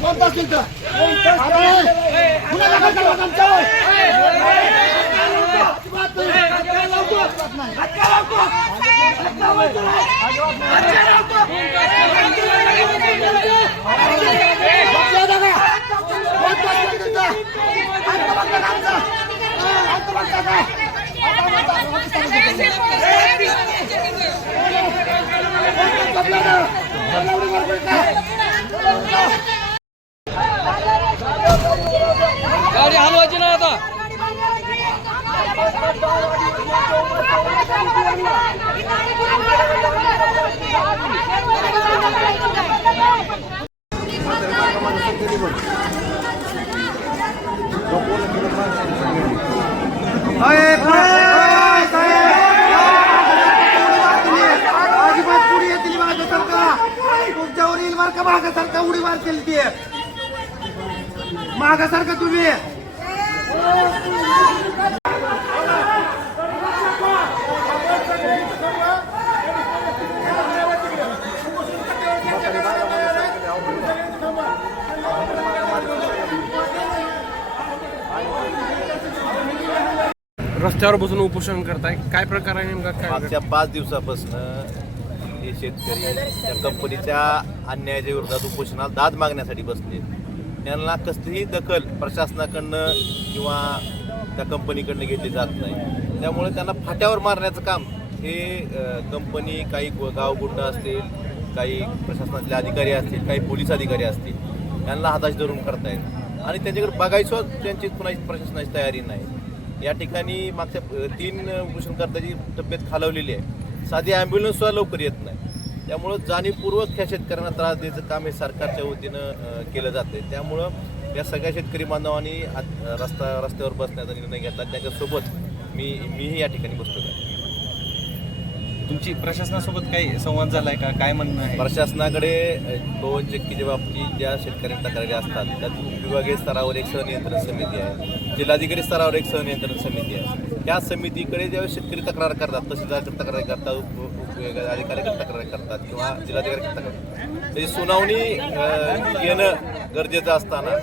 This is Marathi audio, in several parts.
कोणता चिंता गाडी हलवायची नाही आता. तुमच्यावरील मार्क मागासारखा उडी मार केली ती मागासारखा तुम्ही रस्त्यावर बसून उपोषण करताय, काय प्रकार आहे नेमका? काय मागच्या 5 दिवसापासून हे शेतकरी त्या कंपनीच्या अन्यायाच्या विरोधात उपोषणाला दाद मागण्यासाठी बसले. त्यांना कसलीही दखल प्रशासनाकडनं किंवा त्या कंपनीकडनं घेतली जात नाही. त्यामुळे त्यांना फाट्यावर मारण्याचं काम हे कंपनी, काही गावगुंड असतील, काही प्रशासनातले अधिकारी असतील, काही पोलीस अधिकारी असतील, त्यांना हाताशी धरून करतायत आणि त्यांच्याकडे बघायचं त्यांची कुणाची प्रशासनाची तयारी नाही. या ठिकाणी मागच्या 3 उपोषणकर्त्याची तब्येत खालावलेली आहे. साधी ॲम्ब्युलन्ससुद्धा लवकर येत नाही. त्यामुळं जाणीवपूर्वक ह्या शेतकऱ्यांना त्रास द्यायचं काम हे सरकारच्या वतीनं केलं जाते. त्यामुळं या सगळ्या शेतकरी बांधवांनी रस्त्यावर बसण्याचा निर्णय घेतला. त्याच्यासोबत मीही या ठिकाणी बसतो आहे. तुमची प्रशासनासोबत काही संवाद झालाय का? काय म्हणणं आहे? प्रशासनाकडे 2 चक्कीच्या बाबतीत ज्या शेतकऱ्यांच्या तक्रारी असतात त्यात विभागीय स्तरावर एक सहनियंत्रण समिती आहे, जिल्हाधिकारी स्तरावर एक सहनियंत्रण समिती आहे. त्या समितीकडे ज्यावेळेस शेतकरी तक्रार करतात, तहसीलदारकडे तक्रारी करतात, अधिकाऱ्याकडे तक्रारी करतात किंवा जिल्हाधिकाऱ्याकडे तक्रार, त्याची सुनावणी घेणं गरजेचं असताना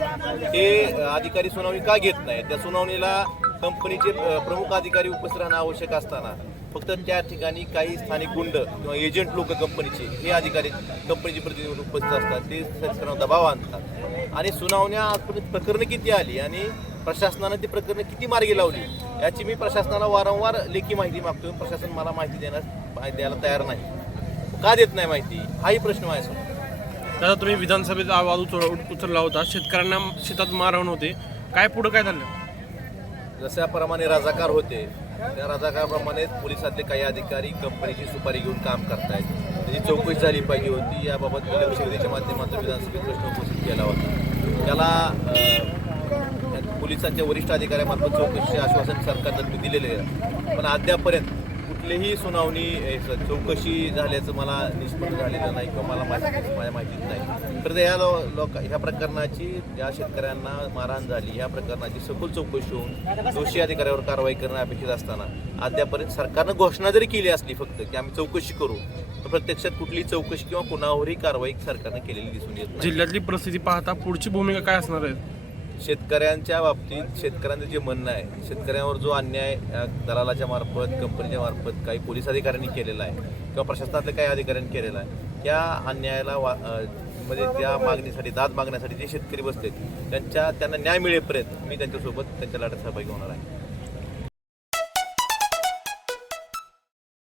हे अधिकारी सुनावणी का घेत नाही? त्या सुनावणीला कंपनीचे प्रमुख अधिकारी उपस्थित राहणं आवश्यक असताना फक्त त्या ठिकाणी काही स्थानिक गुंड किंवा एजंट लोक कंपनीचे हे अधिकारी कंपनीचे प्रतिनिधी उपस्थित असतात. ते शेतकऱ्यांना दबाव आणतात आणि सुनावण्या आजपर्यंत प्रकरणं किती आली आणि प्रशासनानं ती प्रकरणं किती मार्गी लावली याची मी प्रशासनाला वारंवार लेखी माहिती मागतो. प्रशासन मला माहिती द्यायला तयार नाही. का देत नाही माहिती? हाही प्रश्न आहे सर. दादा, तुम्ही विधानसभेत आवाज उचलला होता, शेतकऱ्यांना शेतात मारहाण होते, काय पुढं काय झालं? जशाप्रमाणे राजाकार होते त्या राजाकाराप्रमाणे पोलिसातले काही अधिकारी कंपनीची सुपारी घेऊन काम करतायत. त्याची चौकशी झाली पाहिजे होती. याबाबत लक्षवेधीच्या माध्यमातून विधानसभेत प्रश्न उपस्थित केला होता. त्याला पोलिसांच्या वरिष्ठ अधिकाऱ्यामार्फत चौकशीचे आश्वासन सरकारनं दिलेले आहे, पण अद्यापर्यंत कुठलीही सुनावणी चौकशी झाल्याचं मला निष्पन्न झालेलं नाही किंवा मला माझ्या माहितीत नाही. तर ह्या प्रकरणाची ज्या शेतकऱ्यांना मारहाण झाली ह्या प्रकरणाची सखोल चौकशी होऊन दोषी अधिकाऱ्यावर कारवाई करणं अपेक्षित असताना अद्यापर्यंत सरकारनं घोषणा जरी केली असली फक्त की आम्ही चौकशी करू, तर प्रत्यक्षात कुठलीही चौकशी किंवा कुणावरही कारवाई सरकारनं केलेली दिसून येत नाही. जिल्ह्यातली परिस्थिती पाहता पुढची भूमिका काय असणार आहे? शेतकऱ्यांच्या बाबतीत शेतकऱ्यांचं जे म्हणणं आहे, शेतकऱ्यांवर जो अन्याय दलालाच्या मार्फत कंपनीच्या मार्फत काही पोलीस अधिकाऱ्यांनी केलेला आहे किंवा प्रशासनातल्या काही अधिकाऱ्यांनी केलेला आहे, त्या अन्यायाला म्हणजे त्या मागणीसाठी दाद मागण्यासाठी जे शेतकरी बसलेत त्यांना न्याय मिळेपर्यंत मी त्यांच्यासोबत त्यांच्या लढ्यात सहभागी होणार आहे.